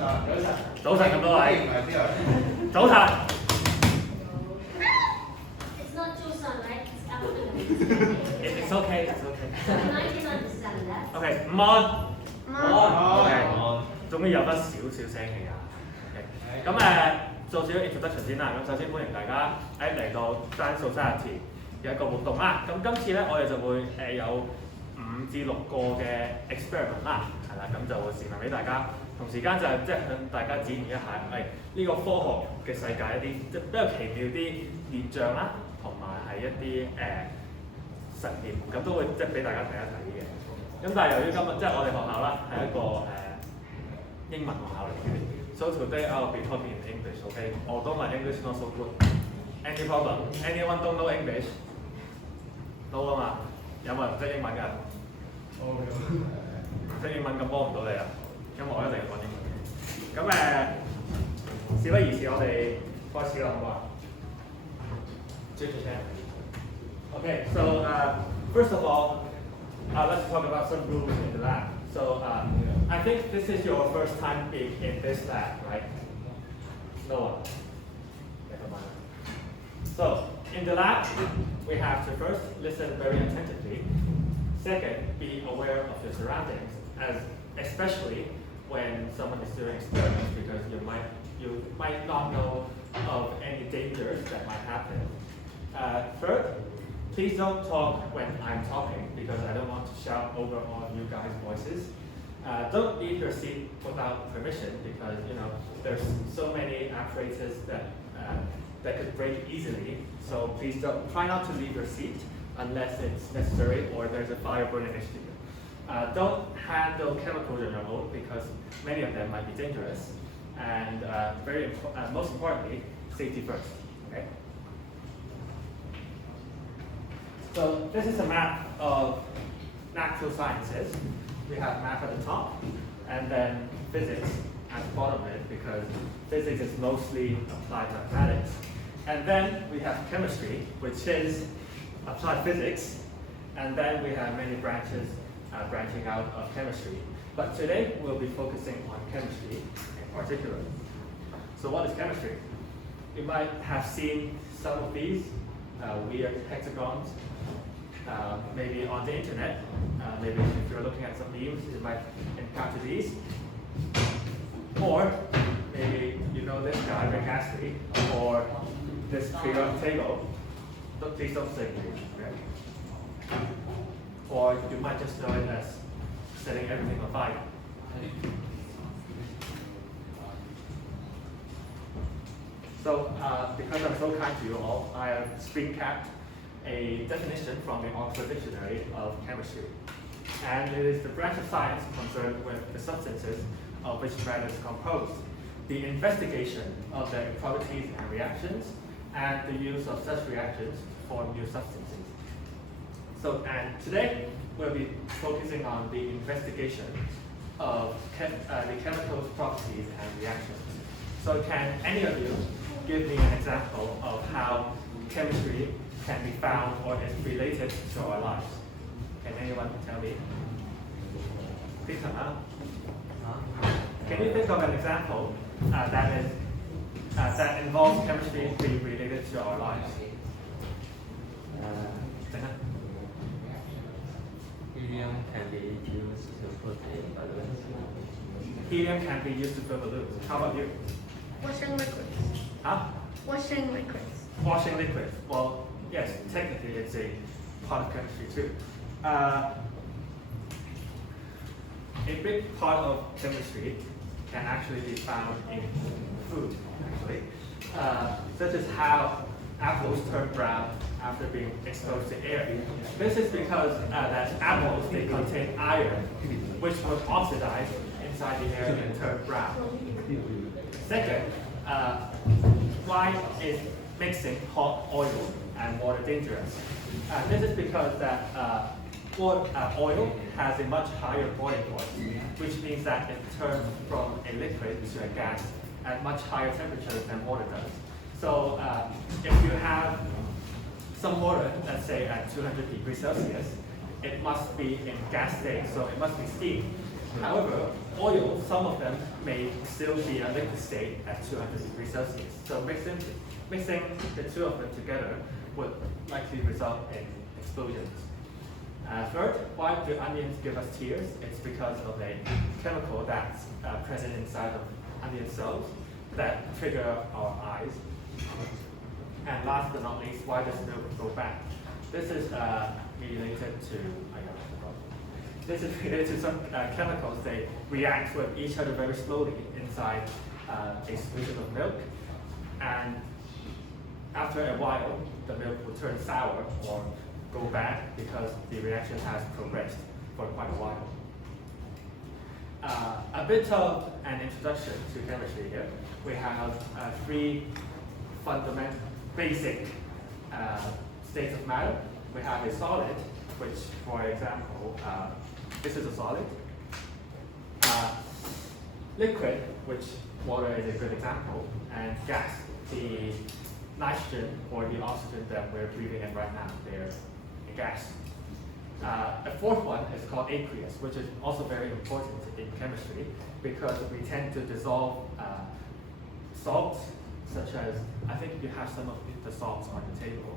早晨咁多位，早晨。It's not too sun, right? It's afternoon. It's okay, it's okay. 19 December. OK，午安。OK，終於有得少少聲氣啊。OK，咁做少少 introduction 先啦。咁首先歡迎大家嚟到 Science Society 嘅一個活動啦。咁今次咧，我哋就會有5至6個嘅 experiment 啦，係啦，咁就會示範俾大家。同時間就係即係向大家展現一下呢個科學嘅世界一啲即係比較奇妙啲現象啦，同埋係一啲實驗，咁都會即係俾大家睇一睇嘅。咁但係由於今日即係我哋學校啦係一個英文學校嚟嘅，so today I'll be talking in English, okay? Although my English not so good. Any problem? Anyone don't know English? No 啊嘛？有冇人唔識英文㗎？唔識英文咁幫唔到你啊！因為我一定要講英文嘅。咁事不宜遲，我哋開始啦，好唔好啊？追住聽。Okay, so first of all, let's talk about some rules in the lab. So I think this is your first time being in this lab, right? Noah. Never mind. So in the lab, we have to first listen very attentively. Second, be aware of your surroundings, especially when someone is doing experiments, because you might not know of any dangers that might happen. Third, please don't talk when I'm talking, because I don't want to shout over all you guys' voices. Don't leave your seat without permission, because there's so many apparatus that could break easily. So please try not to leave your seat unless it's necessary or there's a fire burning next to you. Don't handle chemicals on your own, because many of them might be dangerous. And most importantly, safety first. Okay. So this is a map of natural sciences. We have math at the top, and then physics at the bottom of it, because physics is mostly applied mathematics. And then we have chemistry, which is applied physics, and then we have many branches branching out of chemistry. But today we'll be focusing on chemistry in particular. So what is chemistry? You might have seen some of these weird hexagons, maybe on the internet. Maybe if you're looking at some memes, you might encounter these. Or maybe you know this guy, Rick Astley, or this periodic table. Please don't say please. Okay? Or you might just know it as setting everything on fire. So, because I'm so kind to you all, I have screen capped a definition from the Oxford Dictionary of Chemistry. And it is the branch of science concerned with the substances of which matter is composed, the investigation of their properties and reactions, and the use of such reactions to form new substances. So, and today we'll be focusing on the investigation of the chemical properties and reactions. So can any of you give me an example of how chemistry can be found or is related to our lives? Can anyone tell me? Peter, can you think of an example that involves chemistry being related to our lives? Helium can be used to put in balloons. Helium can be used to fill balloons. How about you? Washing liquids. Huh? Washing liquids. Washing liquids. Well, yes, technically it's a part of chemistry too. A big part of chemistry can actually be found in food, actually, such as how apples turn brown after being exposed to air. This is because that apples, they contain iron, which would oxidize inside the air and turn brown. Second, why is mixing hot oil and water dangerous? This is because that oil has a much higher boiling point, which means that it turns from a liquid to a gas at much higher temperatures than water does. So if you have some water, let's say at 200 degrees Celsius, it must be in gas state, so it must be steam. However, oil, some of them may still be a liquid state at 200 degrees Celsius. So mixing the two of them together would likely result in explosions. Third, why do onions give us tears? It's because of a chemical that's present inside of onion cells that trigger our eyes. And last but not least, why does milk go bad? This is related to some chemicals. They react with each other very slowly inside a solution of milk, and after a while, the milk will turn sour or go bad because the reaction has progressed for quite a while. A bit of an introduction to chemistry here. We have three fundamental, basic states of matter. We have a solid, which, for example, this is a solid. Liquid, which water is a good example, and gas, the nitrogen or the oxygen that we're breathing in right now, they're a gas. A fourth one is called aqueous, which is also very important in chemistry because we tend to dissolve salts, such as, I think you have some of the salts on the table,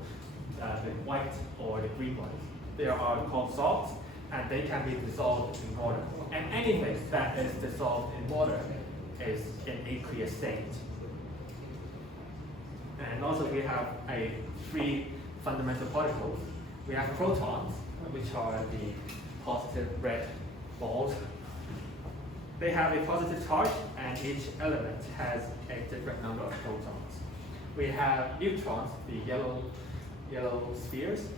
the white or the green ones. They are called salts, and they can be dissolved in water. And anything that is dissolved in water is in aqueous state. And also we have three fundamental particles. We have protons, which are the positive red balls. They have a positive charge, and each element has a different number of protons. We have neutrons, the yellow spheres.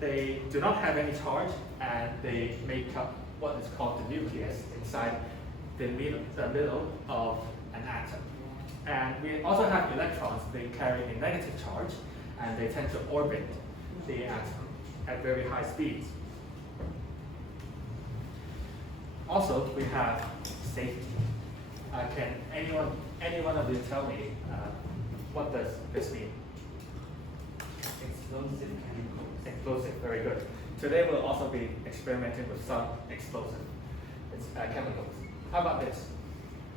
They do not have any charge, and they make up what is called the nucleus inside the middle of an atom. And we also have electrons. They carry a negative charge, and they tend to orbit the atom at very high speeds. Also, we have safety. Can any one of you tell me what does this mean? Explosive chemicals. Explosive, very good. Today we'll also be experimenting with some explosive chemicals. How about this?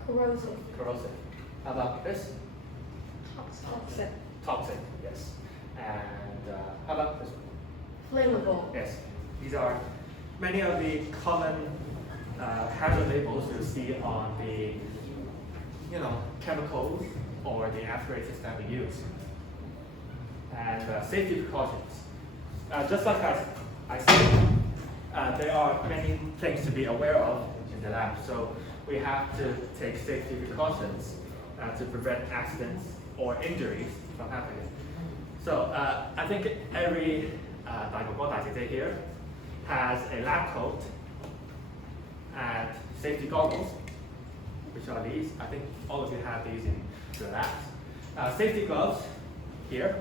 Corrosive. Corrosive. How about this? Toxic. Toxic, yes. And how about this one? Flammable. Yes. These are many of the common hazard labels you see on the chemicals or the apparatus that we use. And safety precautions. Just like I said, there are many things to be aware of in the lab. So we have to take safety precautions to prevent accidents or injuries from happening. So I think every 大哥哥大姐姐 here has a lab coat and safety goggles, which are these. I think all of you have these in your labs. Safety gloves here,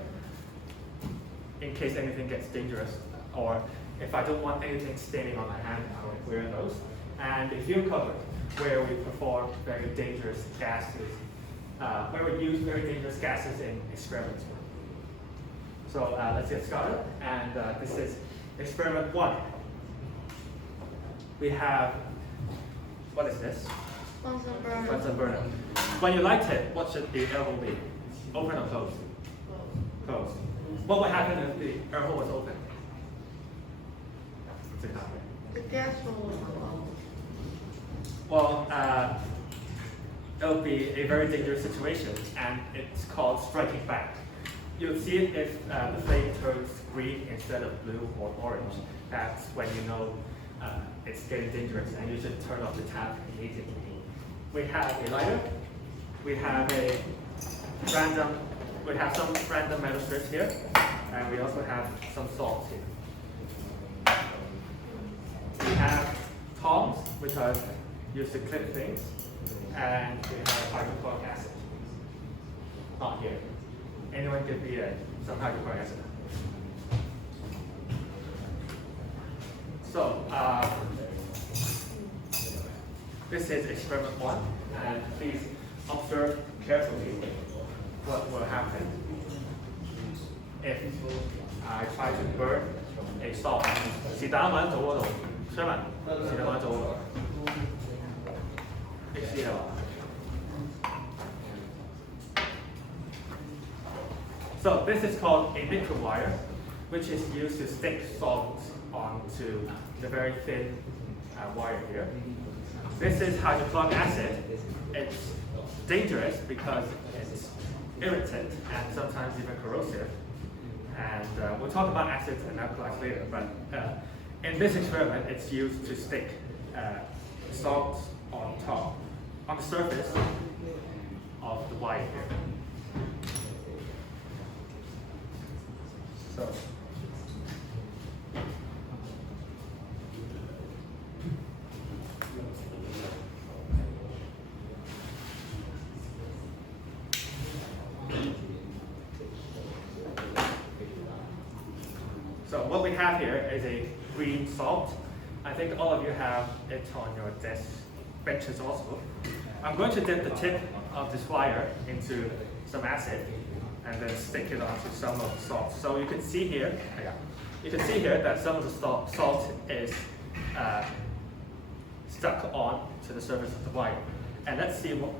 in case anything gets dangerous, or if I don't want anything staining on my hand, I will wear those. And a field cover, where we perform very dangerous gases, where we use very dangerous gases in experiments. So let's get started. And this is experiment 1. We have, what is this? Bunsen burner. Bunsen burner. When you light it, what should the air hole be? Open or closed? Closed. What would happen if the air hole was open? The gas will explode. Well, it would be a very dangerous situation, and it's called striking back. You'll see it if the flame turns green instead of blue or orange. That's when you know it's getting dangerous, and you should turn off the tap immediately. We have a lighter. We have some random metal strips here, and we also have some salts here. We have tongs, which are used to clip things, and we have hydrochloric acid. Not here. Anyone give me some hydrochloric acid? So, this is experiment 1, and please observe carefully what will happen if I try to burn a salt. 是打慢做嗰度，Sherman，是打慢做嗰度。So this is called a nickel wire, which is used to stick salt onto the very thin wire here. This is hydrochloric acid. It's dangerous because it's irritant and sometimes even corrosive. And we'll talk about acids and alkalis later, but in this experiment, it's used to stick salt on top, on the surface of the wire here. So what we have here is a green salt. I think all of you have it on your desk benches also. I'm going to dip the tip of this wire into some acid and then stick it onto some of the salt. So you can see here, that some of the salt is stuck on to the surface of the wire. And let's see what,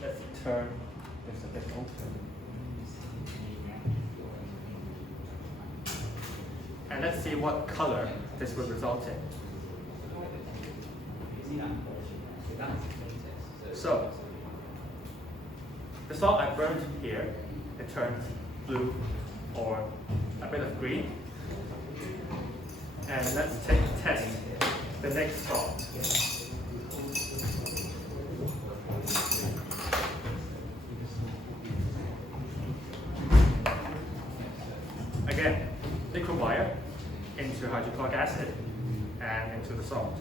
let's turn this a bit open. And let's see what color this will result in. So, the salt I burned here, it turns blue or a bit of green. And let's test the next salt. Again, nickel wire into hydrochloric acid and into the salt.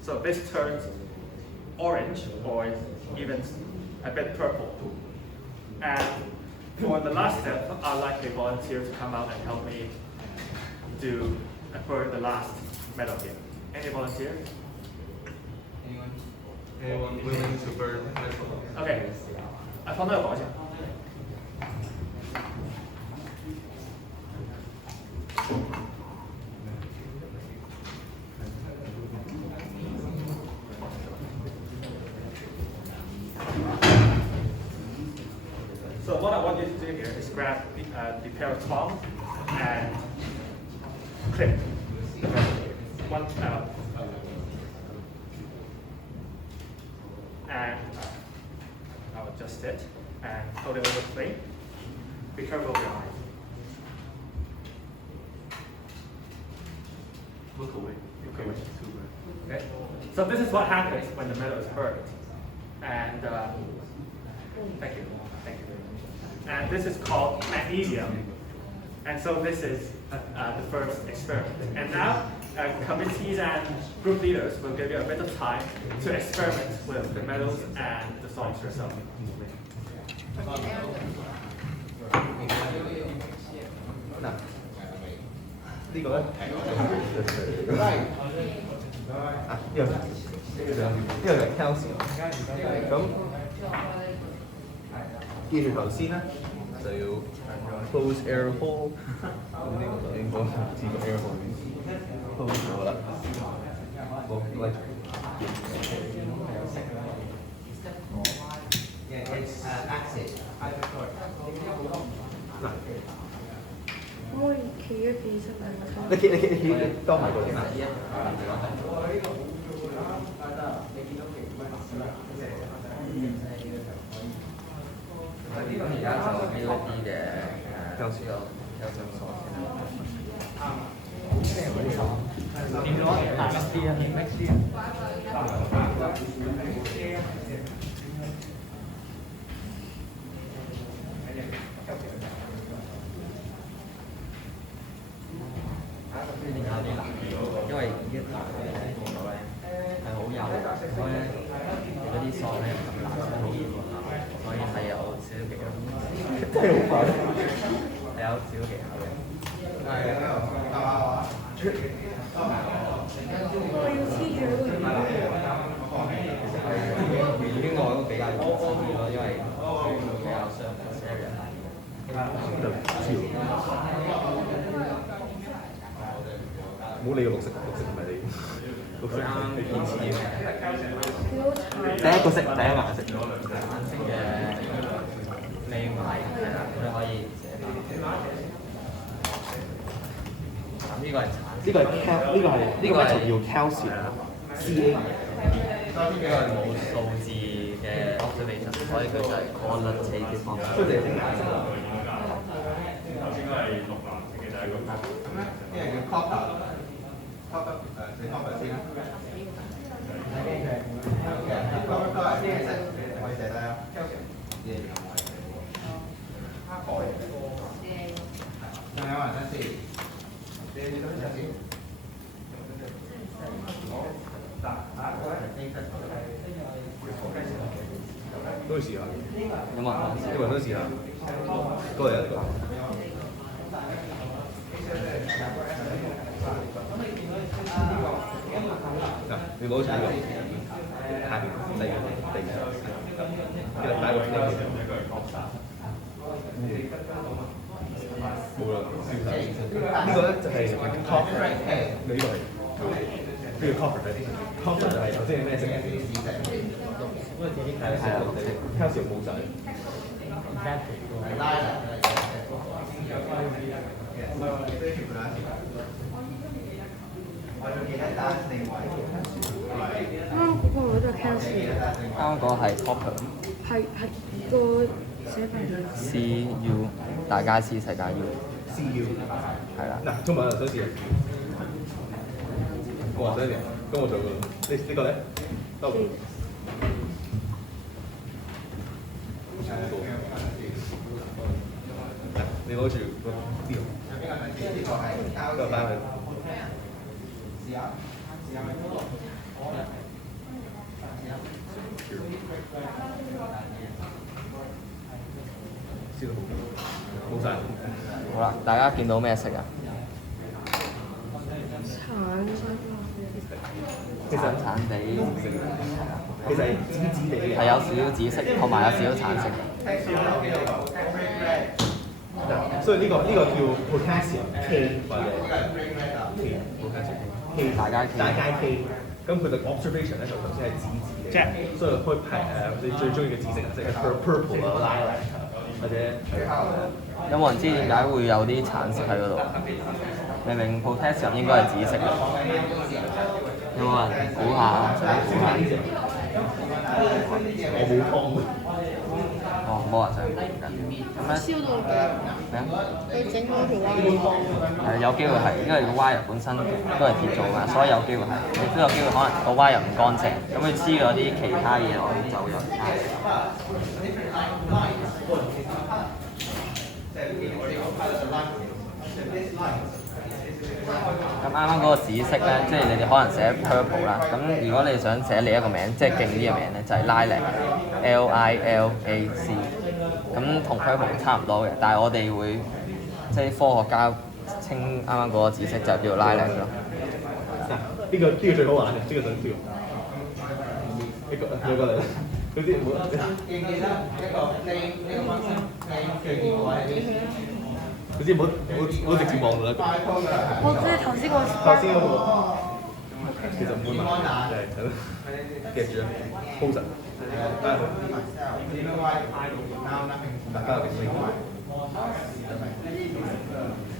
So this turns orange or even a bit purple. And for the last step, I'd like a volunteer to come out and help me do for the last metal here. Any volunteers? Anyone willing to burn metal? Okay. 放那个保险。So what I want you to do here is grab the pair of tongs and clip one and I'll adjust it and hold it over the plate. Be careful of your eyes. Look away. Look away. Okay. So this is what happens when the metal is hurt. And thank you. Thank you very much. And this is called magnesium. And so this is the first experiment. And now committees and group leaders will give you a bit of time to experiment with the metals and the salts yourself. Đi rồi. Giờ là calcium. Đúng. Ghi từ đầu xin á. So you close air hole. Chỉ có air hole. Close rồi là. Like. Yeah, it's acid, hydrochloric. Ôi, kia thì sao mà Cái to mày rồi nè. Thì bây giờ cho cái lọc đi để calcium salt. Em nói là Maxia.因為係好油，所以嗰啲餸咧咁辣好熱，所以係有少少技巧。真係好快。係有少少技巧嘅。我要黐住嗰個魚。其實係外都比較熱啲咯，因為比較相對 area。唔好理個綠色，綠色唔係你。綠色係建設嘅。佢好慘。第一個色，第一顏色。顏色嘅味唔係係啦，你可以寫翻。咁呢個係橙。呢個係 呢個係叫 calcium。CA。呢個係冇數字嘅 observation，所以佢就係 qualitative 方法。所以你係整顏色。頭先應該係綠藍色嘅第一個。咁咧，呢個叫 copper，copper 寫 copper 先啦。copper 都係咩色？可以寫低啊。仲有顏色先。都試下。有冇人一個人都試下。嗰個有一個。嗱，你攞住呢個，下邊第二，跟住擺個飛機。冇啦，燒晒。呢個咧就係 copper， 呢個係呢個 copper 係 copper 就係頭先係咩色嘅？係啊，calcium 冇晒。啱嗰個都係 calcium。啱啱嗰個係 copper。係個寫法係 CU， 大家知世界 U。CU。係啦。嗱，中文想試啊！我話想試，咁我做㗎啦。呢個咧，得。你攞住個呢個擺去。試下。燒到冇晒。好啦，大家見到咩色啊？橙色。其實橙地，其實係紫紫地嘅。係有少少紫色，同埋有少少橙色。所以呢個叫 potassium K 或者 K potassium K 大家 K。咁佢哋 observation 咧就頭先係紫紫嘅，所以可以排你最中意嘅紫色顏色係 purple 啊、lilac 或者有冇人知點解會有啲橙色喺嗰度？明明 potassium 應該係紫色嘅，有冇人估下？想估下？我冇放。哦，冇人想估緊。咁咧？燒到嘅。咩啊？你整嗰條歪。有機會係，因為個 wire 本身都係鐵做嘛，所以有機會係。亦都有機會可能個 wire 唔乾淨，咁佢黐咗啲其他嘢落去走咗。咁啱啱嗰個紫色咧，即係你哋可能寫 purple 啦。咁如果你想寫你一個名，即係勁啲嘅名咧，就係 lilac，Lilac。咁同 purple 差唔多嘅，但係我哋會即係科學家稱啱啱嗰個紫色就叫做 lilac 咯。呢個最好玩嘅，呢個想笑。呢個嚟，嗰啲冇。記唔記得一個呢個分身最見過係邊？你知唔好直接望到啦。我即係頭先個。頭先嗰個。其實唔會問，就係咁。記住啊 ，hold 實。翻去。翻去先。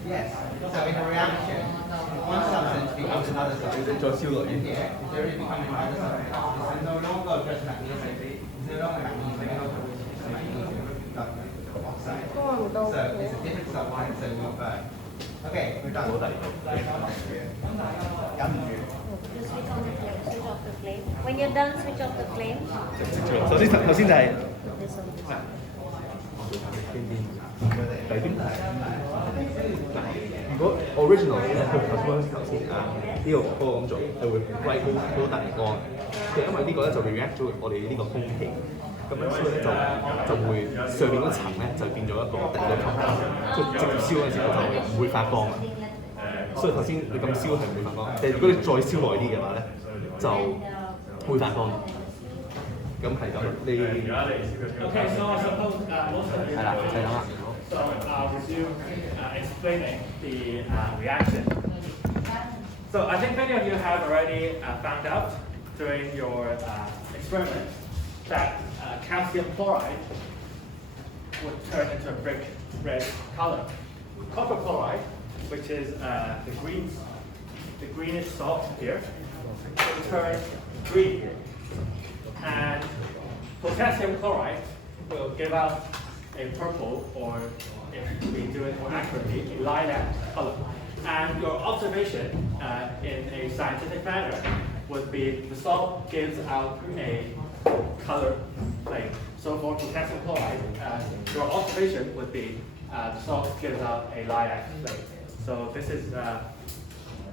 Yes. So in a reaction, one substance becomes another substance. 再燒落去。There is becoming another substance. This is no longer just magnesium. It's no longer magnesium. It's magnesium oxide. So it's a different substance, so we burn. Okay, we're done. Switch off the flame. When you're done, switch off the flame. 頭先就係。第邊題？如果 original 咧，佢頭先呢個哥哥咁做，係會 write 好大個，因為呢個咧就 react 咗我哋呢個空氣，咁樣所以咧就會上面嗰層咧就變咗一個第二個球，即係直接燒嗰陣時就唔會發光啦。所以頭先你咁燒係唔會發光，但係如果你再燒耐啲嘅話咧，就會發光。咁係咁，你係啦，就係咁啦。So, resume explaining the reaction. So I think many of you have already found out during your experiment that calcium chloride would turn into a brick red color. Copper chloride, which is the greenish salt here, will turn green. And potassium chloride will give out a purple, or if we do it more accurately, a lilac color. And your observation in a scientific manner would be the salt gives out a color plane. So for potassium chloride, your observation would be the salt gives out a lilac plane. So this is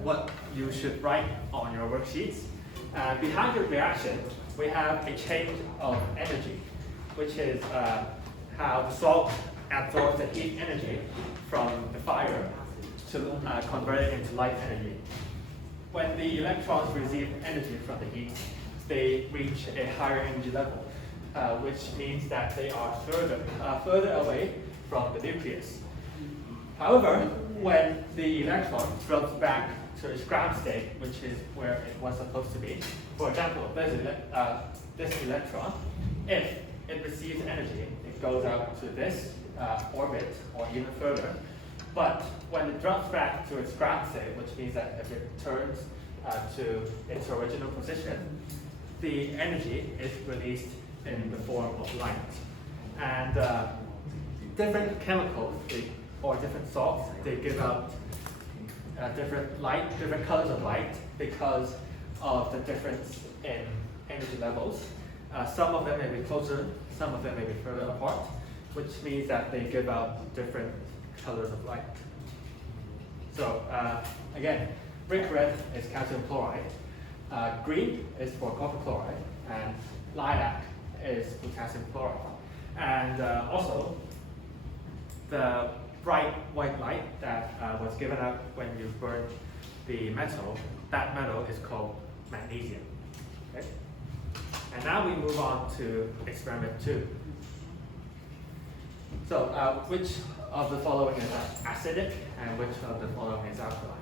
what you should write on your worksheets. Behind the reaction, we have a change of energy, which is how the salt absorbs the heat energy from the fire to convert it into light energy. When the electrons receive energy from the heat, they reach a higher energy level, which means that they are further away from the nucleus. However, when the electron drops back to its ground state, which is where it was supposed to be, for example, this electron, if it receives energy, it goes out to this orbit or even further. But when it drops back to its ground state, which means that if it turns to its original position, the energy is released in the form of light. And different chemicals or different salts, they give out different colors of light because of the difference in energy levels. Some of them may be closer, some of them may be further apart, which means that they give out different colors of light. So again, brick red is calcium chloride, green is for copper chloride, and lilac is potassium chloride. And also, the bright white light that was given out when you burn the metal, that metal is called magnesium. Okay? And now we move on to experiment 2. So which of the following is acidic and which of the following is alkaline?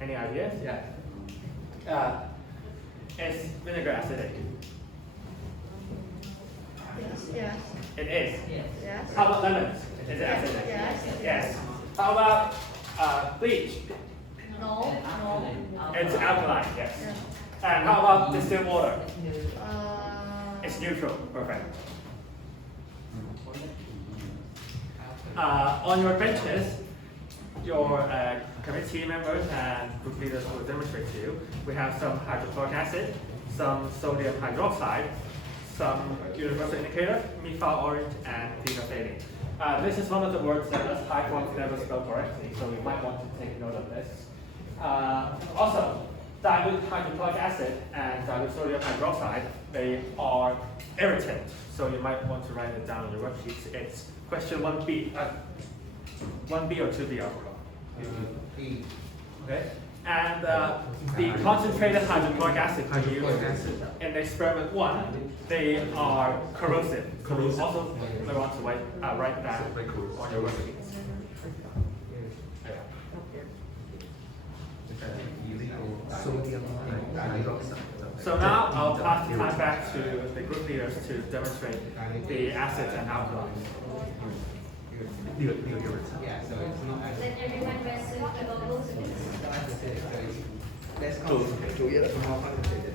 Any ideas? Yeah. Is vinegar acidic? Yes. It is. Yes. How about lemons? Is it acidic? Yes. Yes. How about bleach? No. It's alkaline, yes. And how about distilled water? It's neutral. Perfect. On your benches, your committee members and group leaders will demonstrate to you. We have some hydrochloric acid, some sodium hydroxide, some universal indicator, methyl orange, and phenolphthalein. This is one of the words that us high forms never spell correctly, so you might want to take note of this. Also, dilute hydrochloric acid and dilute sodium hydroxide, they are irritants, so you might want to write it down on your worksheets. It's question 1B, 1B or 2B alcohol. Okay? And the concentrated hydrochloric acid we use in experiment 1, they are corrosive. So you also may want to write that on your worksheets. So now I'll pass the time back to the group leaders to demonstrate the acids and alkalis. Yeah, so it's not as Let everyone rest the goggles. less concentrated. More concentrated.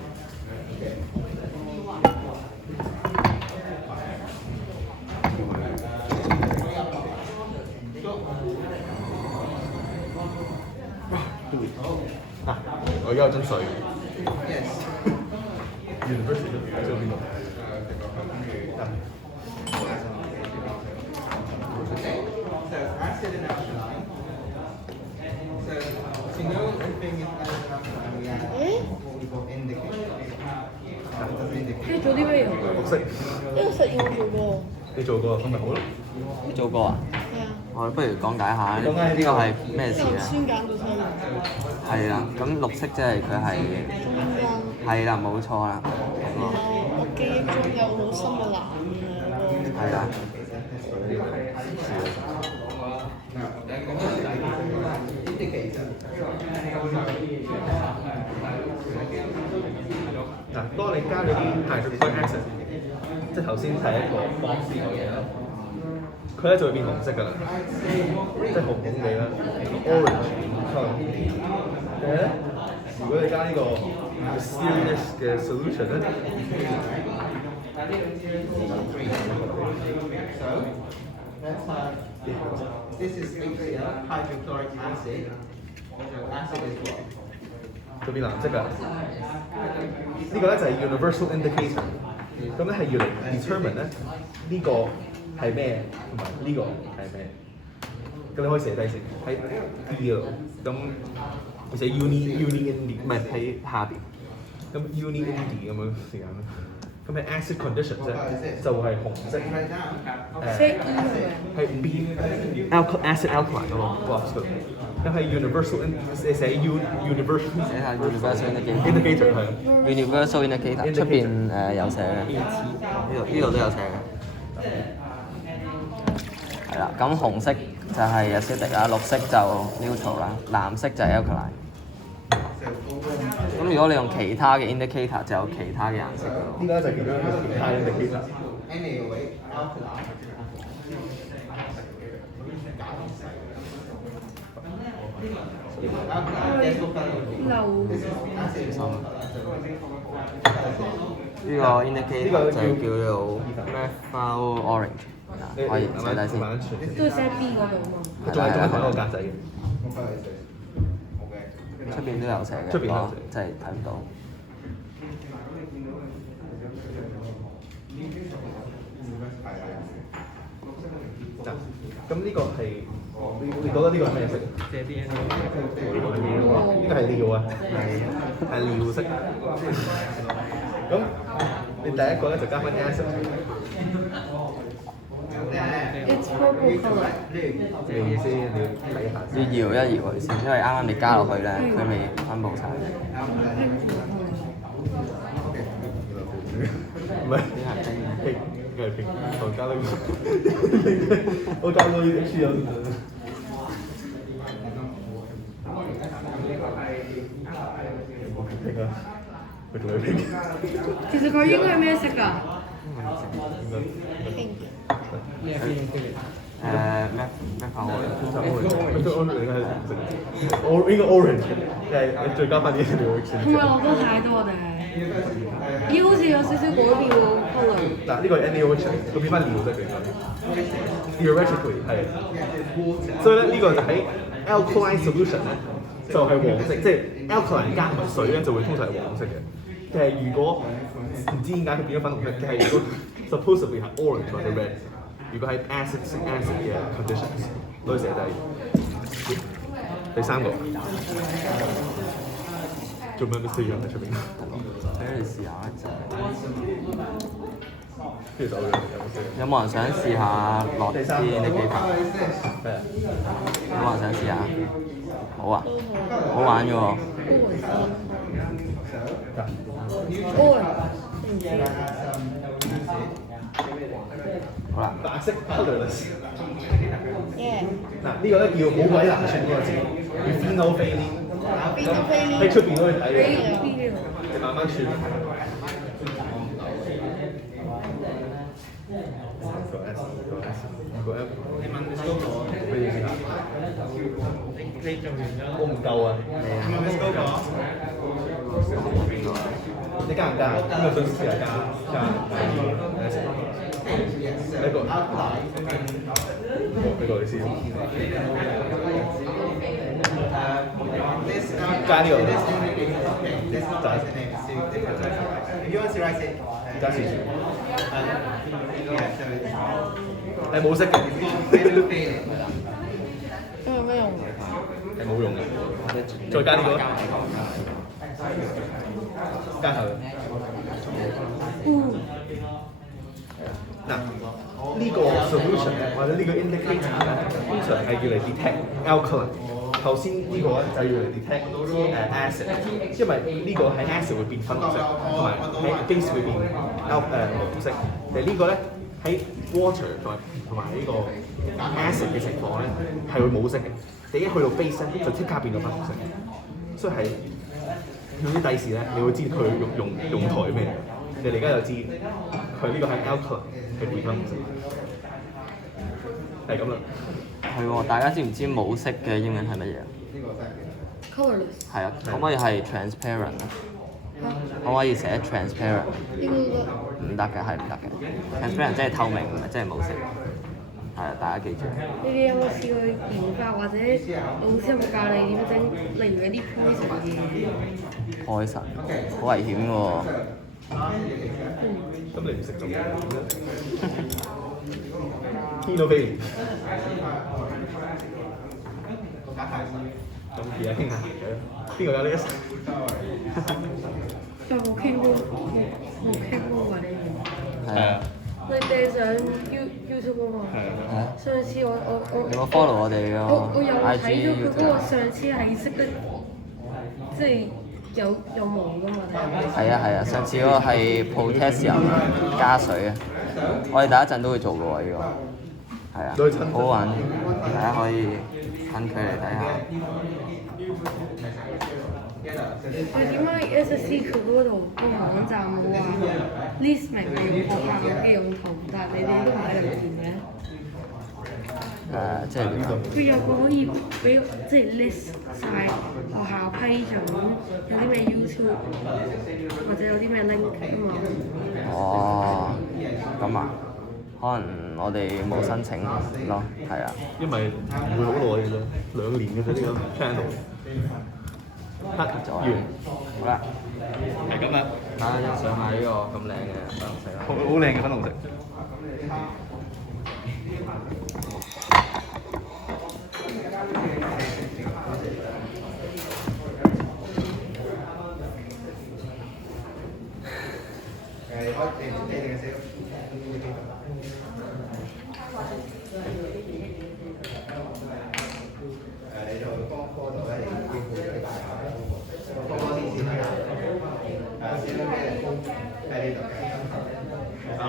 Okay.嗱，我而家有樽水。 Yes. University 喺邊度？ Okay. So acid and alkaline. So to know everything is acid and alkaline, we have what we call indicator. What does indicate? 你做啲咩用？綠色。呢個實驗我做過。你做過咁咪好咯。你做過啊？係啊。我不如講解下呢個係咩事啊？酸鹼到酸鹼。係啦，咁綠色即係佢係係啦，冇錯啦。我記憶中有好深嘅藍係啦。Now, indicator. 嗱，當你加咗啲 hydrochloric acid，即係頭先係一個 box 呢個嘢啦，佢咧就會變紅色㗎啦，即係紅紅地啦 ，orange colour。但係咧，如果你加呢個 mysterious 嘅 solution 咧， This is HCl, hydrochloric acid. So acid is what? 就變藍色㗎。呢個咧就係 universal indicator，咁咧係要嚟 determine 咧呢個係咩，同埋呢個係咩。咁你可以寫低先喺 D 嗰度，咁你寫 uni indi 唔係喺下邊，咁 uni indi 咁樣時間啦。咁喺 acid conditions 咧就會係紅色， Write down. 即係 E 係咪？係 B acid alkaline 嗰個 box 嗰度。咁係 universal 你寫 universal 寫下 universal indicator。 indicator 係。universal indicator 出邊有寫嘅，呢度都有寫嘅。係啦，咁紅色就係 acidic 啦，綠色就 neutral 啦，藍色就係 alkaline。咁如果你用其他嘅 indicator 就有其他嘅顏色㗎咯。呢個就叫做其他 indicator。 Anyway, alkaline. Alkaline, there's no color. 流 This is acid is one color. 呢個 indicator 就叫做 methyl orange，可以寫低先。慢慢傳。都係 set B 嗰度嘛。仲係同一個格仔嘅。 What color is this? Okay. 出邊都有寫嘅，出邊都有寫即係睇唔到。嗱，咁呢個係你覺得呢個係咩色？呢個係尿啊，係尿色。咁你第一個咧就加翻 acid， It's purple color。咩意思？你要睇下先。要搖一搖佢先，因為啱啱你加落去咧，佢未分佈晒。唔係，拼，佢係拼，我加到，我加到呢啲有。拼啊！佢仲要拼。其實佢應該係咩色㗎？咩口味？應該 orange，係再加翻啲料先。係咪落得太多定係？咦，好似有少少改變喎 colour。嗱，呢個係 NaOH，佢變翻尿色嘅。Theoretically 係，所以咧呢個就喺 alkaline solution 咧就係黃色，即係 alkaline 加埋水咧就會通常係黃色嘅。但係如果唔知點解佢變咗粉紅色，但係如果 supposedly 係 orange 或者 red， 如果喺 acid 嘅 conditions 都可以寫低。第三個做咩4樣喺出邊？俾你試下就跟住就有冇人想試下落啲 indicator？ 有冇人想試下？好啊，好玩嘅喎。好啦，白色 colourless。 Yeah。嗱，呢個咧叫好鬼難算嗰個字，叫 phenolphthalein。喺出邊都可以睇嘅，你慢慢算。個 S 個 F， 你問你嗰個咩意思啊？你做完咗？我唔夠啊！你問你嗰個？你加唔加？邊個想試下加？S。呢個俾個你先。加呢個。You want to write it? 加少少。Yeah, so it's 係冇色嘅。咁有咩用？係冇用嘅。再加呢個。加頭。嗱，呢個 solution 咧，或者呢個 indicator 咧，通常係要嚟 detect alkaline。頭先呢個咧就要嚟 detect acid， 因為呢個喺 acid 會變粉紅色，同埋喺 base 會變紅色。但係呢個咧喺 water 同埋呢個 acid 嘅情況咧係會冇色嘅，你一去到 base 咧，就即刻變咗粉紅色，所以係用啲底時咧，你會知佢用途係咩？你哋而家就知佢呢個係 alkaline 係變粉紅色，係咁啦。係喎，大家知唔知冇色嘅英文係乜嘢？ Colorless。係啊，可唔可以係 transparent 啊？可唔可以寫 transparent？呢個唔得嘅，係唔得嘅。transparent 即係透明，唔係即係冇色。係啊，大家記住。你哋有冇試過研發或者老師有冇教你點整？例如一啲 poison 嘅嘢。poison 好危險喎。咁你唔識做嘅天都飛。咁而家傾下邊個有呢一首？就冇傾過，冇傾過㗎呢樣。係啊。你哋上 YouTube 啊嘛？係啊。上次我你有冇 follow 我哋我有個睇 IG 咗佢嗰個 YouTube？上次係識得，即係有毛㗎嘛？係啊係啊，上次嗰個係 Potassium 加水啊，我哋第一陣都會做嘅喎呢個，係啊，好好玩，大家可以近距離睇下。佢點解 SSC 佢嗰度個網站冇話 list 明係用學校嘅用途，但係你哋都唔喺度見嘅？即係點啊？佢有個可以俾即係 list 晒學校批准有啲咩 YouTube 或者有啲咩 link 啊嘛。哦，咁啊，可能我哋冇申請咯，係啊。因為唔會好耐嘅啫，2年嘅啫呢個 channel。完，好啦，係咁啦。大家欣賞下呢個咁靚嘅粉紅色啦。好靚嘅粉紅色。你就幫科度咧，你已經配咗啲大考，科啲先係先咩喺呢度嘅。好啊。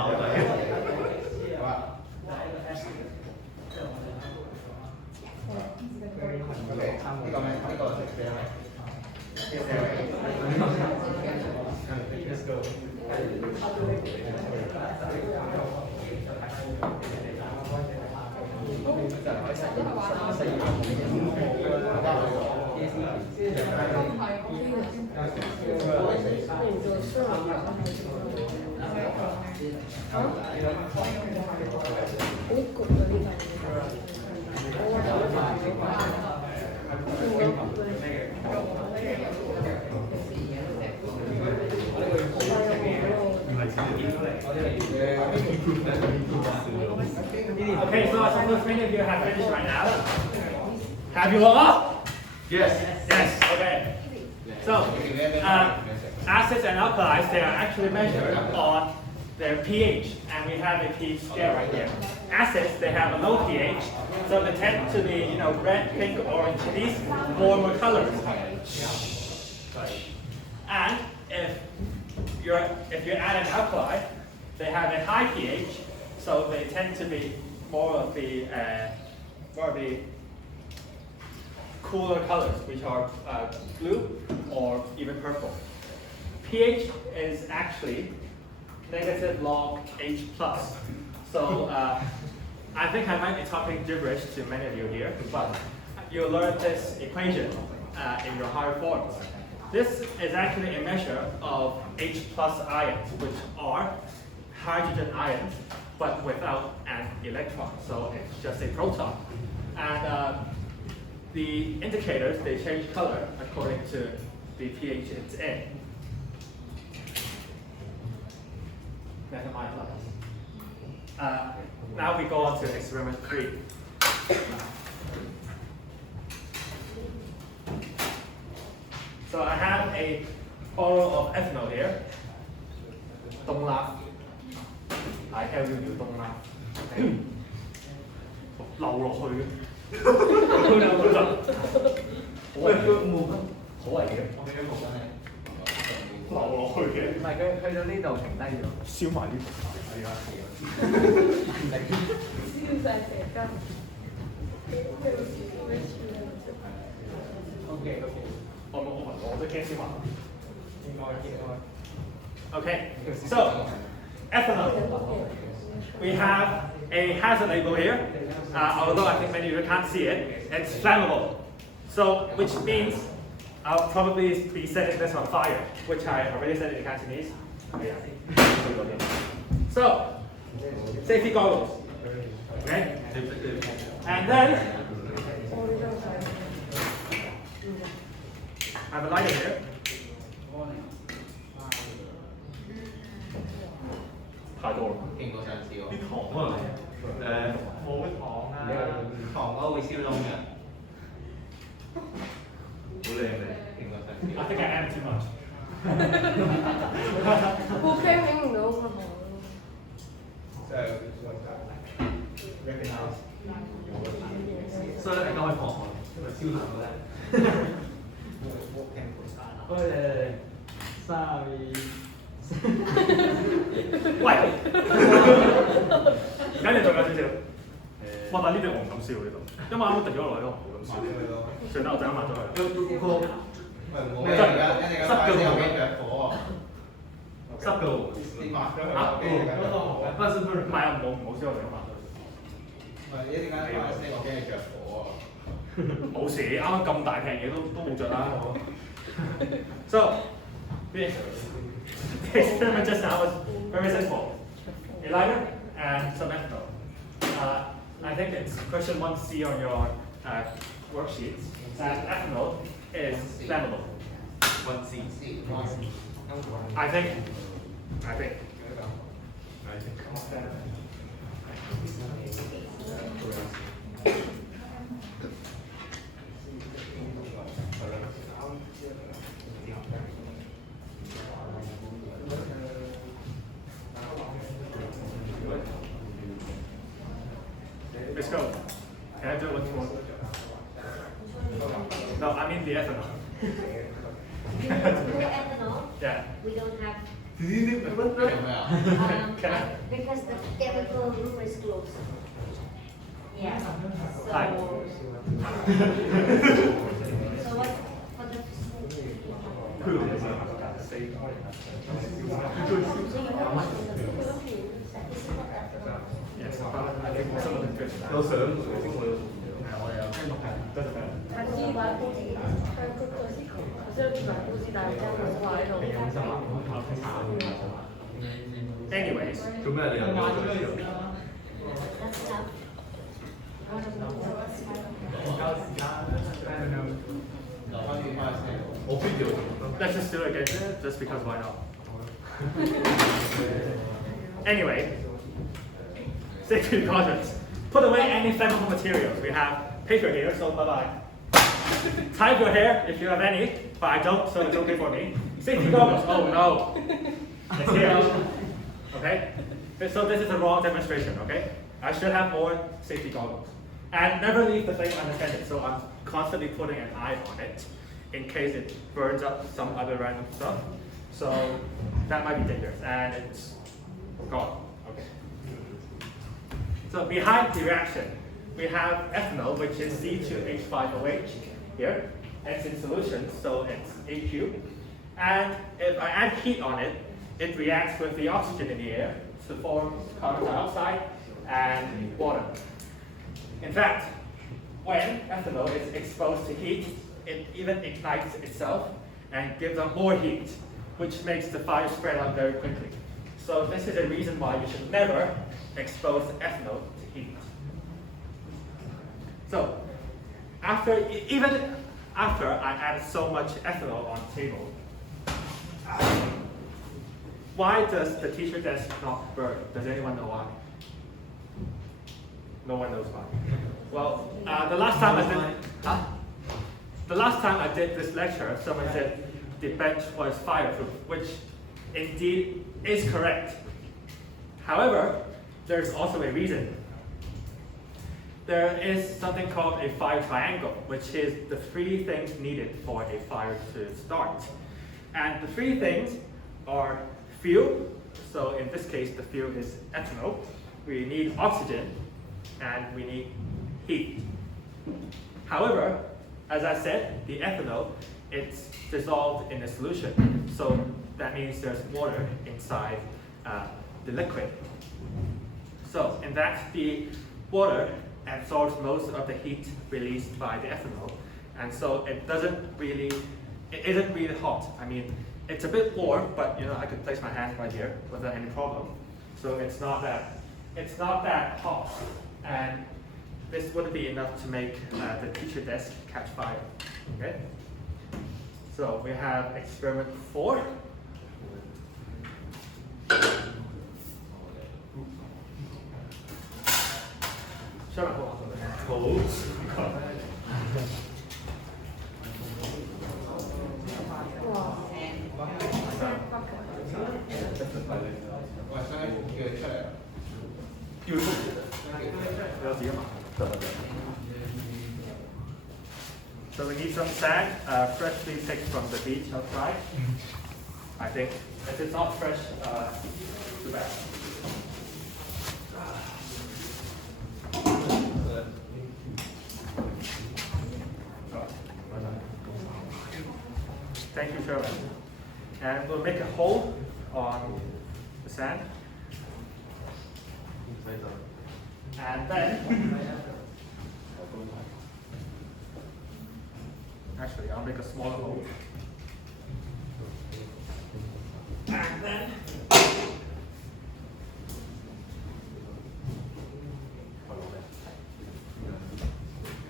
呢個咩？呢個食咩啊？Let's go。Okay, so I suppose many of you have finished right now. Have you all? Yes. Yes. Okay. So, acids and alkalis, they are actually measured on their pH, and we have a pH scale right here. Acids, they have a low pH, so they tend to be, red, pink, orange, these warmer colors. And if you add an alkali, they have a high pH, so they tend to be more of the cooler colors, which are blue or even purple. pH is actually negative log H plus. So I think I might be talking gibberish to many of you here, but you'll learn this equation in your higher forms. This is actually a measure of H plus ions, which are hydrogen ions, but without an electron. So it's just a proton. And the indicators, they change color according to the pH it's in. Now we go on to experiment 3. So I have a bottle of ethanol here. 凍啦 I tell you 要凍啦流落去好危險，好危險。我俾咗焗緊你。流落去嘅。唔係佢去到呢度停低咗。燒埋呢度。係啊。燒晒成間。我都傾先話。Okay, so ethanol. We have a hazard label here, although I think many of you can't see it. It's flammable, so which means I'll probably be setting this on fire, which I already said in Cantonese. So, safety goggles. Okay, and then I have a lighter here. 太多啦，勁過上次喎。啲糖啊，冇乜糖啊，糖嗰個會燒燶嘅，好靚嘅。勁過上次。 I think I added too much. 我 craving 唔到個糖。即係 recognize。所以大家可以放我，因為燒糖嘅咧。喂，而家你仲有少少。哇！但呢啲我唔敢燒呢度，因為啱啱滴咗落嚟咯，我唔敢燒。算啦，我陣間抹咗佢。喂唔好咩？而家你個快啲有幾着火喎？濕嘅喎，你抹咗佢啊，機而家着火。不是不是，唔係啊，唔好燒，我陣間抹咗佢。喂，一陣間快啲我驚你着火啊！冇事，啱啱咁大片嘢都冇着啦。So, the experiment just now was very simple. A lighter and some ethanol. I think it's question 1C on your worksheets. That ethanol is flammable. 1C。I think. Let's go. Can I do it once more? No, I mean the ethanol. The ethanol, Yeah. we don't have, 係咪啊？ Can I? because the chemical room is closed. Yeah. Hi. So what, for the Yes, I think some of the fish. 有相喎，我有。他鸡巴估计，他这个是口，可是立马估计大家会话那种。 Anyways, 做咩你又有咗？ that's enough. 我必要。 let's just do it again, just because why not? Anyway, safety precautions. Put away any flammable materials. We have paper here, so bye-bye. Tie your hair if you have any, but I don't, so it's okay for me. Safety goggles. Oh no. It's here. Okay? So this is a wrong demonstration, okay? I should have more safety goggles. And never leave the flame unattended, so I'm constantly putting an eye on it in case it burns up some other random stuff. So that might be dangerous, and it's gone. Okay. So behind the reaction, we have ethanol, which is C2H5OH here. It's in solution, so it's AQ. And if I add heat on it, it reacts with the oxygen in the air to form carbon dioxide and water. In fact, when ethanol is exposed to heat, it even ignites itself and gives up more heat, which makes the fire spread out very quickly. So this is a reason why you should never expose ethanol to heat. So even after I added so much ethanol on the table, why does the teacher desk not burn? Does anyone know why? No one knows why. Well, the last time I did this lecture, someone said the bench was fireproof, which indeed is correct. However, there's also a reason. There is something called a fire triangle, which is the three things needed for a fire to start. And the three things are fuel, so in this case the fuel is ethanol. We need oxygen, and we need heat. However, as I said, the ethanol, it's dissolved in a solution. So that means there's water inside the liquid. So in that, the water absorbs most of the heat released by the ethanol. And so it isn't really hot. I mean, it's a bit warm, but I could place my hand right here without any problem. So it's not that hot. And this wouldn't be enough to make the teacher desk catch fire. Okay? So we have experiment 4. So we need some sand, freshly picked from the beach outside. I think if it's not fresh, too bad. Thank you, Sherman. And we'll make a hole on the sand. And then, actually, I'll make a smaller hole. And then,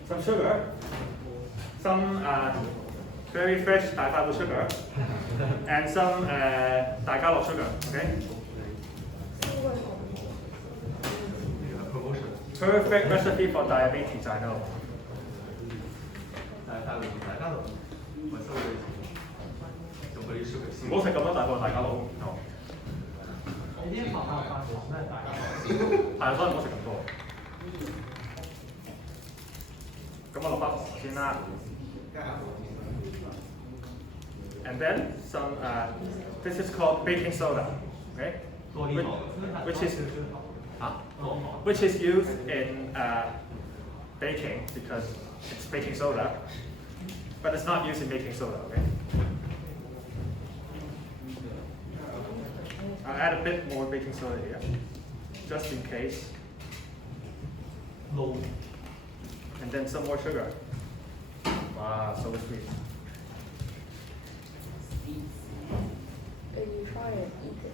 some sugar, some very fresh 大快活 sugar, and some 大家樂 sugar. Okay. Perfect recipe for diabetes, I know. 唔好食咁多大個大家樂，係啊，所以唔好食咁多。咁我落翻糖先啦。And then some, this is called baking soda, okay? Which is used in baking because it's baking soda, but it's not used in baking soda, okay? I'll add a bit more baking soda here, just in case. And then some more sugar. Wow, so sweet. You try it, eat it.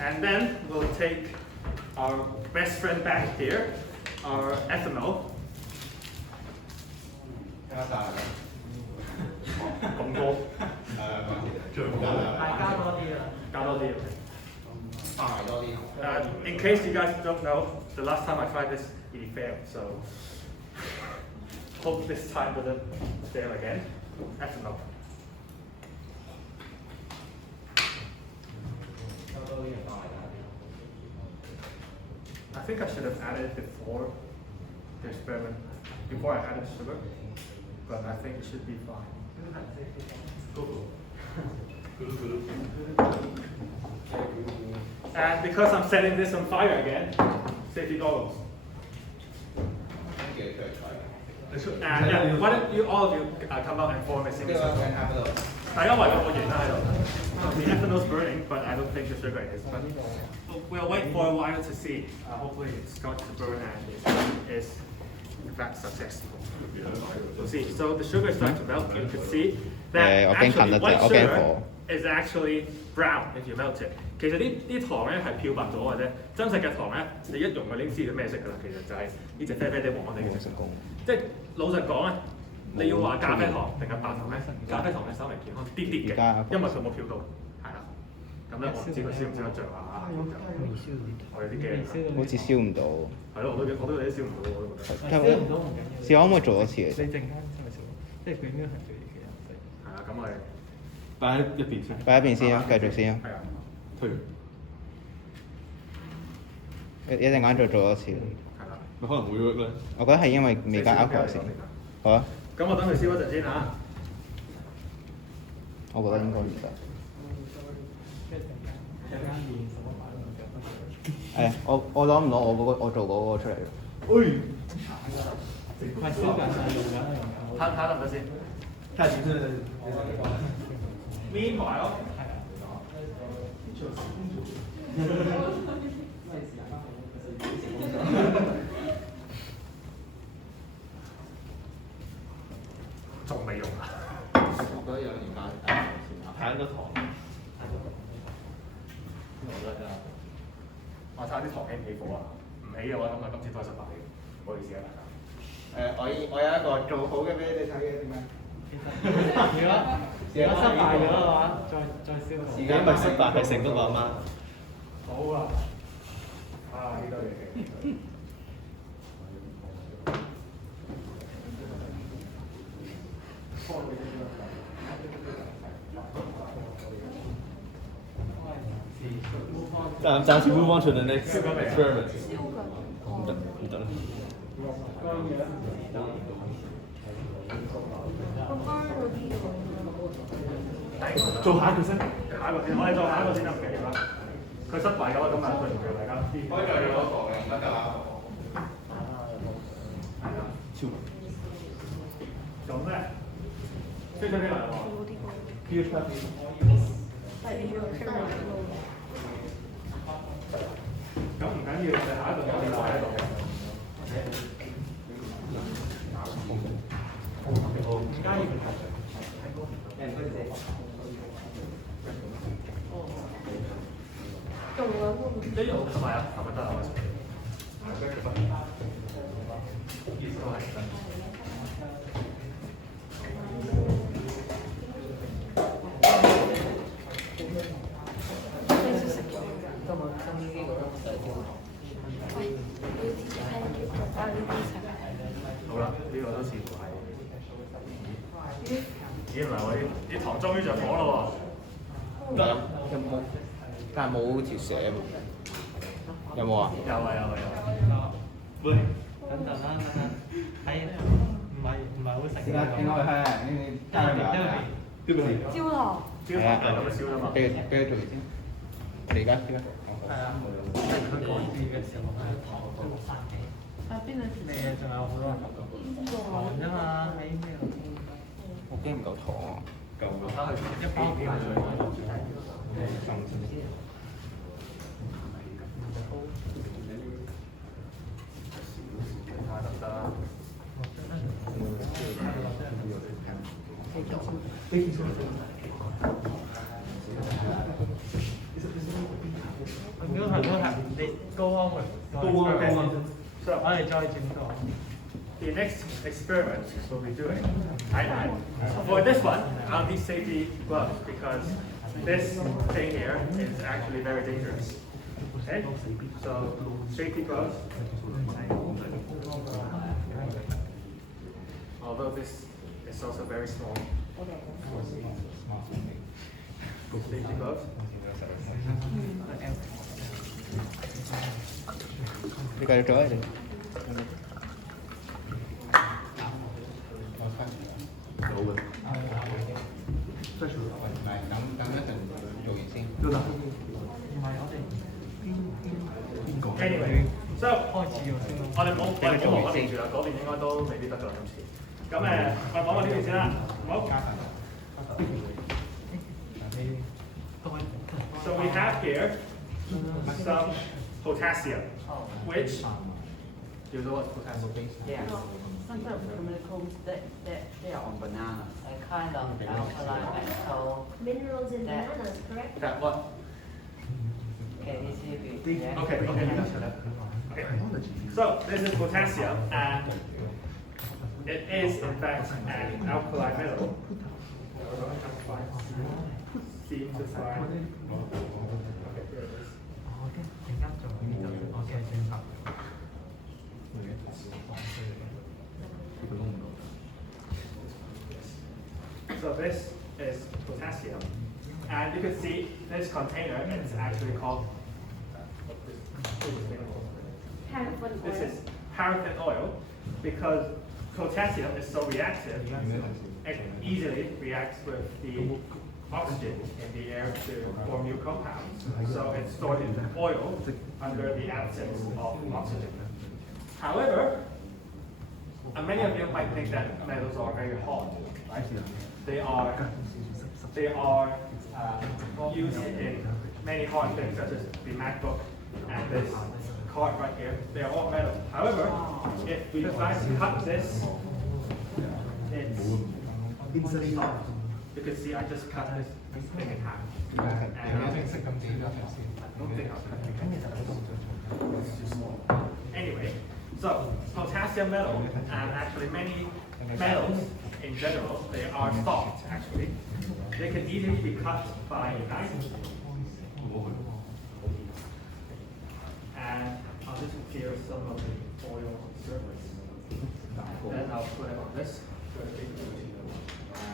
And then we'll take our best friend back here, our ethanol. 咁多？加多啲啊！加多啲。In case you guys don't know, the last time I tried this, it failed. So hope this time doesn't fail again. Ethanol. I think I should have added it before the experiment, before I added sugar, but I think it should be fine. And because I'm setting this on fire again, safety goggles. And yeah, why don't you all of you come out and form a single circle? The ethanol's burning, but I don't think the sugar is. But we'll wait for a while to see. Hopefully it's going to burn and is in fact successful. We'll see. So the sugar is starting to melt. You can see that actually white sugar is actually brown if you melt it. 其實啲糖咧係漂白咗嘅啫，真實嘅糖咧你一用佢已經知道咩色㗎啦。其實就係呢隻啡啡地黃黃地嘅色。即係老實講咧，你要話咖啡糖定係白糖咧？咖啡糖咧稍微健康啲嘅，因為佢冇漂到，係啦。咁咧我唔知佢燒唔燒得着啊？我有啲驚。好似燒唔到。係咯，我都有啲燒唔到，我都覺得。燒唔到唔緊要。試下可唔可以做多次？你陣間先咪做，即係佢應該係最其實係啊，咁我哋擺喺一邊先。擺一邊先啊，繼續先啊。係啊。推一陣間再做多次。係啦，可能會 work 咧。我覺得係因為未加 alcohol 先。好啊。咁我等佢燒一陣先嚇。我覺得應該唔得。我攞唔攞我做嗰個出嚟？睇得唔得先？睇下點先。搣埋咯。仲未用啊？我覺得有年間睇緊個堂。我睇下啲堂起唔起火啊？唔起嘅話，咁啊今次都係失敗嘅，唔好意思啊大家。我有一個做好嘅俾你睇嘅點解？如果失敗咗嘅話，再燒。而家咪失敗係成功個阿媽。好啊！啊，幾多嘢嘅。暫時 move on to the next experiment。唔得唔得啦。做下一個先，下一個先，我哋做下一個先得嘅而家。佢失敗咗，咁啊對唔住大家。可以再用嗰個嘅，唔得㗎啦。做咩？飛出邊嚟喎？pH 咁唔緊要，就下一個有你擺喺度嘅。而家要呢度係咪啊？係咪得啊？都係得。好啦，呢個都似乎係。咦，唔係喎，啲糖終於着火咯喎！有冇？但係冇條蛇喎。有冇啊？有啊有啊有啊！喂，等陣啦，睇唔係好食。時間傾開係，你加入嚟。呢個係。焦糖。焦糖係咁樣燒㗎嘛？俾佢做完先。你而家點啊？係啊，即係佢講字嘅時候係糖都冇翻嘅。邊兩條？你仲有好多糖啫嘛，喺咩度？我驚唔夠糖啊！睇下佢一包幾多水？睇下得唔得啦？如果係你高安嘅，我哋再整個。The next experiment we'll be doing, for this one, I'll need safety gloves because this thing here is actually very dangerous. Okay, so safety gloves. Although this is also very small. Safety gloves. 你繼續做啊你。有嘅。等一陣做完先。都得。唔係我哋邊個 Anyway, so 開始咗先咯。我哋冇攞嗰邊住啦，嗰邊應該都未必得㗎啦今次。咁我講呢邊先啦，好。So we have here some potassium, which you know what potassium is? Yeah, sometimes chemicals that they are on bananas. A kind of alkaline metal. Minerals in bananas, correct? That what? Can you see the yeah? Okay. So this is potassium, and it is in fact an alkaline metal. Seem to find. Okay, here it is. 陣間做呢就我嘅選擇。So this is potassium, and you can see this container is actually called. Paraffin This oil. is paraffin oil because potassium is so reactive, it easily reacts with the oxygen in the air to form new compounds. So it's stored in oil under the absence of oxygen. However, many of you might think that metals are very hot, right? They are used in many hard things such as the MacBook and this card right here. They are all metal. However, if we try to cut this, it's easily not. You can see I just cut this thing in half. And I don't think I'll cut it. It's too small. Anyway, so potassium metal and actually many metals in general, they are soft actually. They can easily be cut by a knife. And I'll just clear some of the oil on the surface. Then I'll put it on this.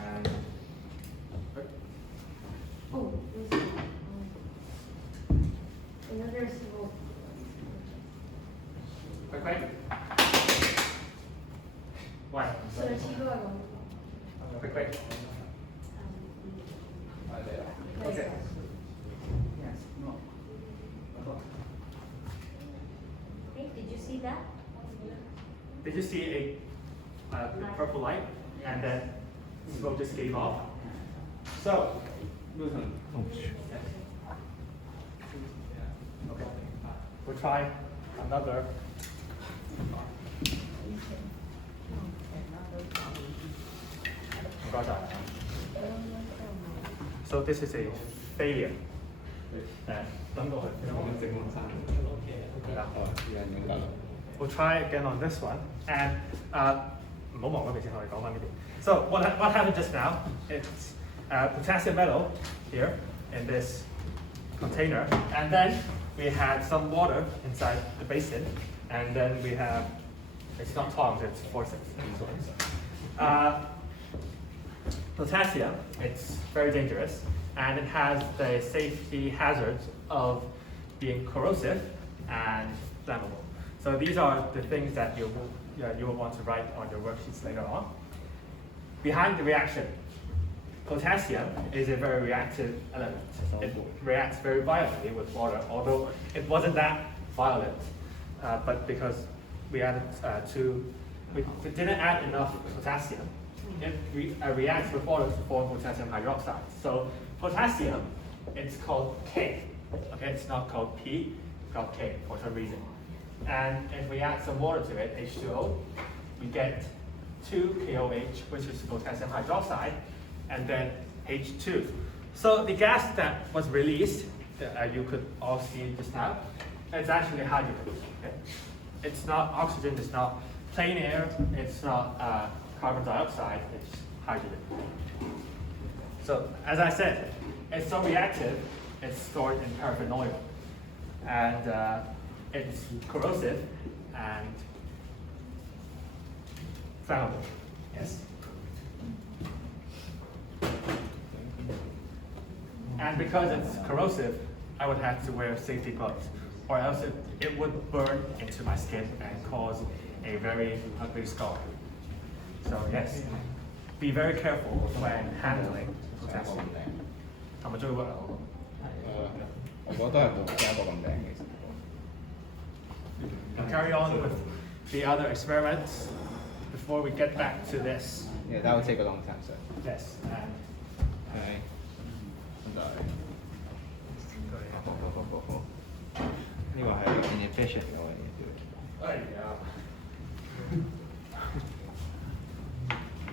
And Oh, another small. quick. One. Quick. Okay. Hey, did you see that? Did you see a purple light and then smoke just gave off? So, okay, we'll try another. So this is a failure. We'll try again on this one. And so what happened just now? It's potassium metal here in this container, and then we had some water inside the basin, and then we have, it's not tongs, it's forceps. Potassium, it's very dangerous, and it has the safety hazards of being corrosive and flammable. So these are the things that you will want to write on your worksheets later on. Behind the reaction, potassium is a very reactive element. It reacts very violently with water, although it wasn't that violent, but because we added we didn't add enough potassium, it reacts with water to form potassium hydroxide. So potassium, it's called K. Okay, it's not called P, it's called K for some reason. And if we add some water to it, H2O, we get 2KOH, which is potassium hydroxide, and then H2. So the gas that was released, you could all see just now, it's actually hydrogen. Okay? It's not oxygen, it's not plain air, it's not carbon dioxide, it's hydrogen. So as I said, it's so reactive, it's stored in paraffin oil. And it's corrosive and flammable. Yes? And because it's corrosive, I would have to wear safety gloves, or else it would burn into my skin and cause a very ugly scar. So yes, be very careful when handling potassium. We'll carry on with the other experiments before we get back to this. Yeah, that will take a long time, sir. Yes. Okay. Inefficient.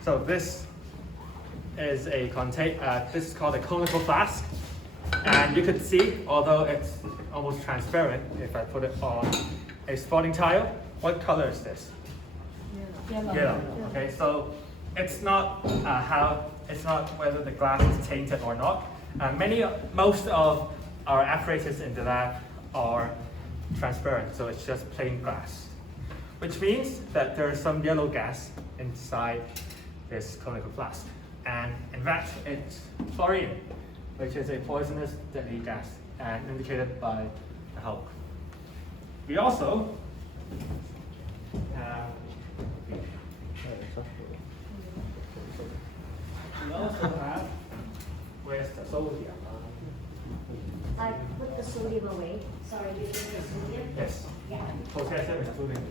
So this is this is called a conical flask, and you could see, although it's almost transparent, if I put it on a spotting tile, what color is this? Yellow. Okay, so it's not whether the glass is tainted or not. Most of our apparatus in the lab are transparent, so it's just plain glass, which means that there is some yellow gas inside this conical flask. And in fact, it's chlorine, which is a poisonous deadly gas, and indicated by the Hulk. We also have where's the sodium. I put the sodium away. Sorry, you need the sodium? Yes. Yeah. Potassium is sodium.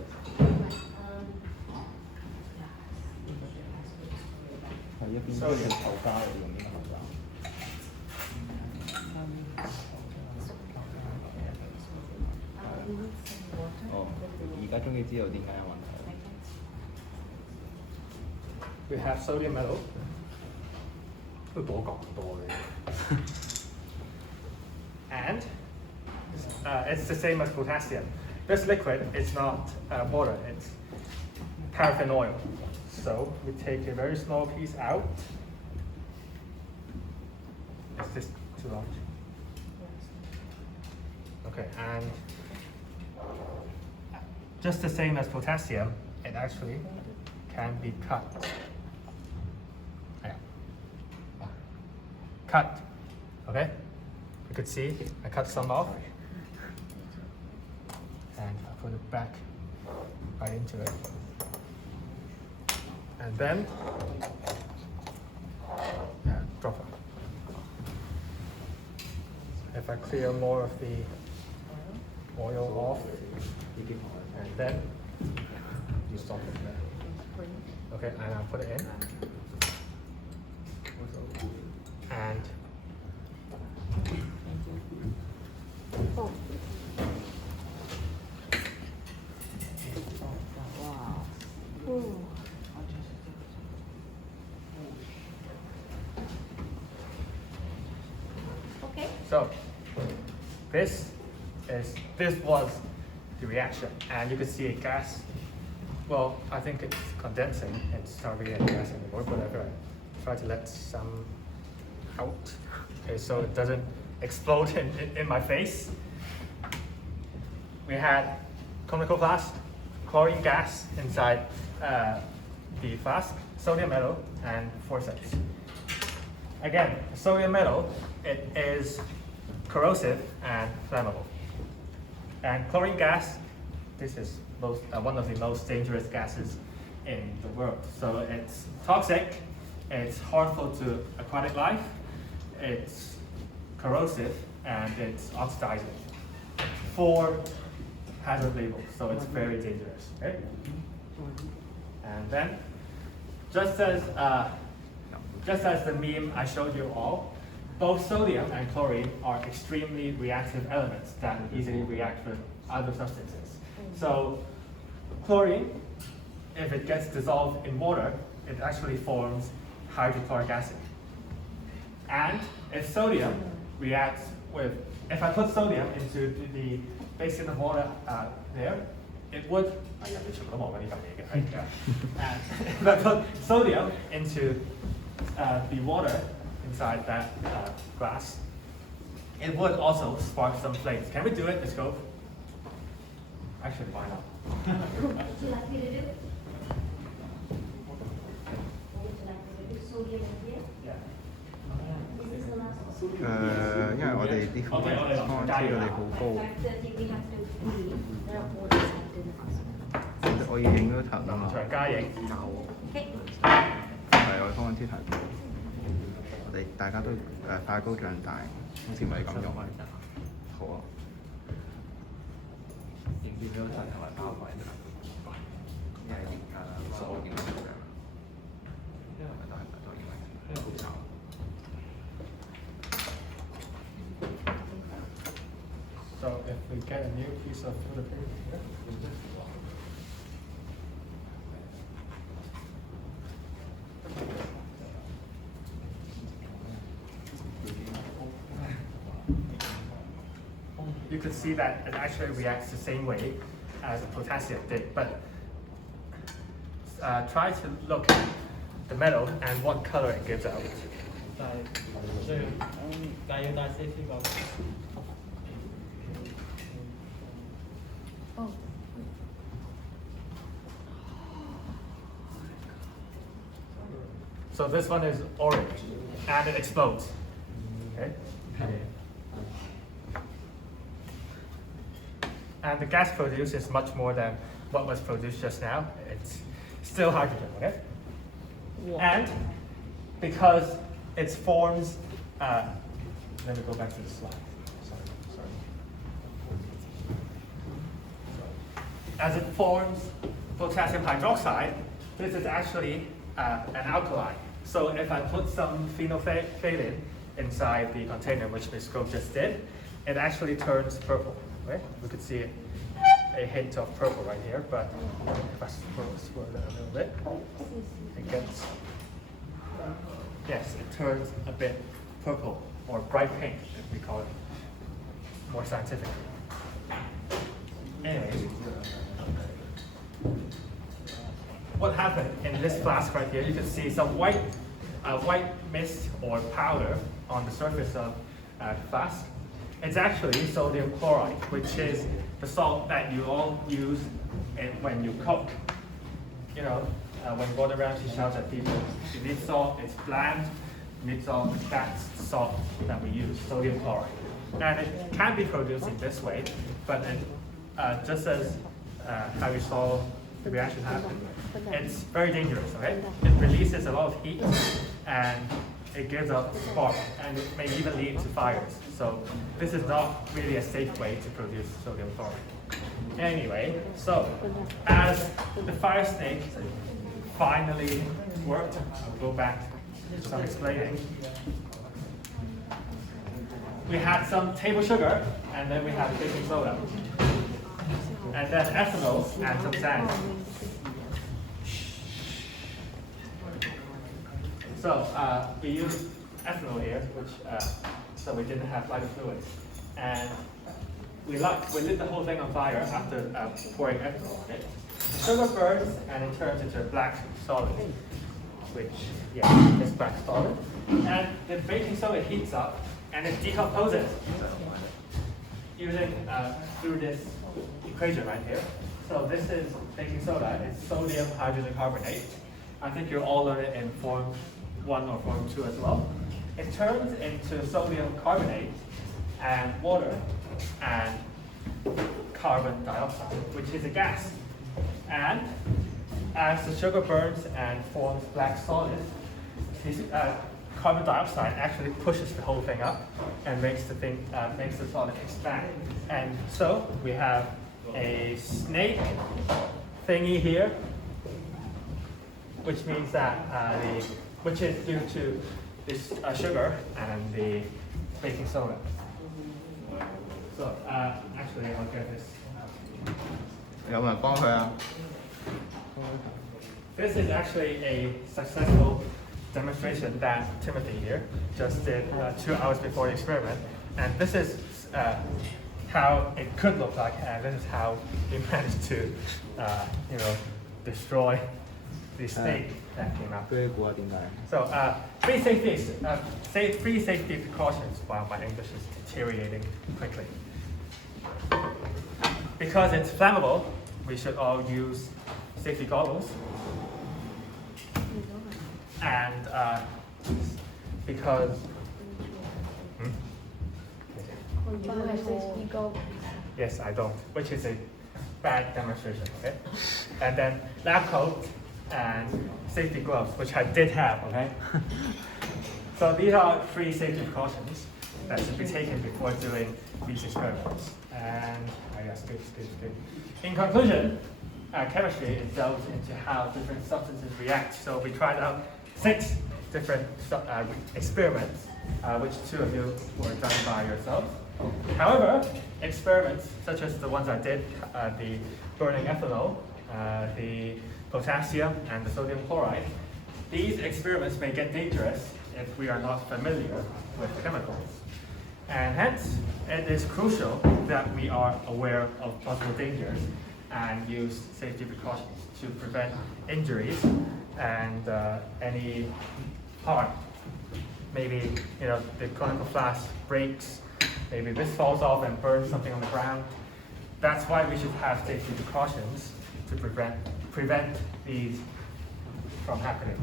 Sodium. 哦，而家終於知道點解有問題。 We have sodium metal. 都多講多嘅。And it's the same as potassium. This liquid is not water, it's paraffin oil. So we take a very small piece out. Is this too large? Okay, and just the same as potassium, it actually can be cut. Yeah. Cut. Okay? You could see I cut some off. And I put it back right into it. And then drop it. If I clear more of the oil off, and then you stop it there. Okay, and I'll put it in. And Okay. so this was the reaction, and you can see a gas. Well, I think it's condensing. It's not really a gas anymore, but I try to let some out. Okay, so it doesn't explode in my face. We had conical flask, chlorine gas inside the flask, sodium metal, and forceps. Again, sodium metal, it is corrosive and flammable. And chlorine gas, this is one of the most dangerous gases in the world. So it's toxic, it's harmful to aquatic life, it's corrosive, and it's oxidizing. 4 hazard labels, so it's very dangerous. Okay? And then, just as the meme I showed you all, both sodium and chlorine are extremely reactive elements that easily react with other substances. So chlorine, if it gets dissolved in water, it actually forms hydrochloric acid. And if sodium reacts with, if I put sodium into the basin of water there, it would, and if I put sodium into the water inside that glass, it would also spark some flames. Can we do it? Let's go. Actually, why not? Would you like me to do it? Would you like me to do sodium in here? Yeah. This is the last one. 因為我哋啲方知我哋好高， 5:30 we have to leave. There are orders to do the house. 我要影咗頭啊嘛。長加影。 Okay. 係我哋方揾啲題目，我哋大家都快高長大，好似唔係咁用。好啊。影片都真係話包圍啦，因為所影到嘅，因為都係因為好醜。 So if we get a new piece of filter paper here, you could see that it actually reacts the same way as potassium did, but try to look at the metal and what color it gives out. 但係要帶 safety 包。 So this one is orange, and it explodes. Okay. And the gas produced is much more than what was produced just now. It's still hydrogen, okay? And because it forms Let me go back to the slide. Sorry. As it forms potassium hydroxide, this is actually an alkali. So if I put some phenolphthalein inside the container, which Ms. Grove just did, it actually turns purple, right? We could see a hint of purple right here, but if I swirl it a little bit, it gets, yes, it turns a bit purple, or bright pink, if we call it more scientifically. Anyways, what happened in this flask right here, you can see some white mist or powder on the surface of the flask. It's actually sodium chloride, which is the salt that you all use when you cook. You know, when Gordon Ramsay shouts at people, you need salt, it's bland, you need salt, that's the salt that we use, sodium chloride. And it can be produced in this way, but just as how you saw the reaction happen, it's very dangerous, okay? It releases a lot of heat and it gives up spark, and it may even lead to fires. So this is not really a safe way to produce sodium chloride. Anyway, so as the fire snake finally worked, I'll go back to some explaining. We had some table sugar, and then we had baking soda, and then ethanol and some sand. So we used ethanol here, which so we didn't have lighter fluids, and we lit the whole thing on fire after pouring ethanol on it. Sugar burns and it turns into a black solid, which is black solid, and the baking soda heats up and it decomposes using through this equation right here. So this is baking soda. It's sodium hydrogen carbonate. I think you all learned it in Form 1 or Form 2 as well. It turns into sodium carbonate and water and carbon dioxide, which is a gas. And as the sugar burns and forms black solid, this carbon dioxide actually pushes the whole thing up and makes the solid expand. And so we have a snake thingy here, which means that which is due to this sugar and the baking soda. So actually, I'll get this. 有冇人幫佢啊？ This is actually a successful demonstration that Timothy here just did 2 hours before the experiment, and this is how it could look like, and this is how we managed to, destroy the snake that came out. So three safety precautions while my English is deteriorating quickly. Because it's flammable, we should all use safety goggles. And because yes, I don't, which is a bad demonstration, okay? And then lab coat and safety gloves, which I did have, okay? So these are 3 safety precautions that should be taken before doing these experiments. And yes, good. In conclusion, chemistry it delves into how different substances react. So we tried out 6 different experiments, which 2 of you were done by yourself. However, experiments such as the ones I did, the burning ethanol, the potassium, and the sodium chloride, these experiments may get dangerous if we are not familiar with chemicals. And hence, it is crucial that we are aware of possible dangers and use safety precautions to prevent injuries and any harm. Maybe the Conical Flask breaks, maybe this falls off and burns something on the ground. That's why we should have safety precautions to prevent these from happening.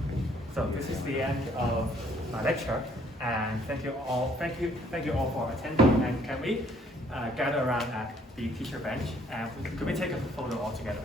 So this is the end of my lecture, and thank you all for attending. And can we gather around at the teacher bench, and could we take a photo all together?